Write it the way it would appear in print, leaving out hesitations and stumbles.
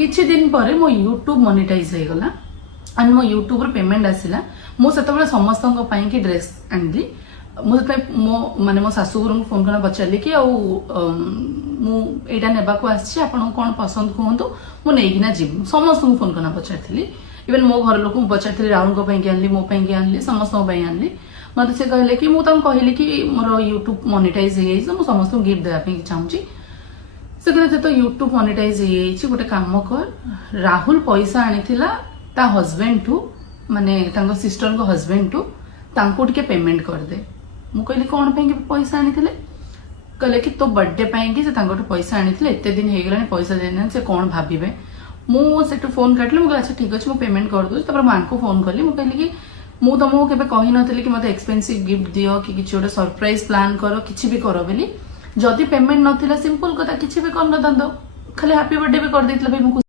किछि दिन पर मो यूट्यूब मोनेटाइज हो गला एंड मो यूट्यूब रो पेमेंट आसिला मो सेतबेले समस्तन पई कि ड्रेस आनली मुझे मो माने मो शाशुघर को फोन करना पचारि कि मुझा नेबाक आसी आपन कौन पसंद कहतु मुझे जीव समस्त फोन करना पचारि इवन मो घर लोक पचारि राहुल को आनली मो आनली समस्त आनली मत से कहले कि मुझे कहली कि मोर यूट्यूब मोनेटाइज हो समस्त गिफ्ट देवाई चाहिए से कहते तो यूट्यूब मोनेटाइज हो गोटे कम कर राहुल पैसा आनी ता हजबैंड ठू माने सिस्टर को हजबैंड ठू तांको टिके पेमेंट कर दे मु कहली कौन पे पैसा आनी कहले कि तो बर्थडे पाई से पैसा आनी एते दिन हो गला पैसा देना से कौन भावे मुझे फोन काटली मुझे अच्छा ठीक अच्छे पेमेंट कर दूसरी तापर माँ को फोन कली मुझे कहली कि मु तुमको केबे कही नथली कि मते एक्सपेंसिव गिफ्ट दियो कि किछि गोटे सरप्राइज प्लान करो किछि भी करो बोली जदि पेमेंट नथिला सिंपल कथा किछि भी कर न दंदो खाली हैप्पी बर्थडे भी कर देतले भाई मु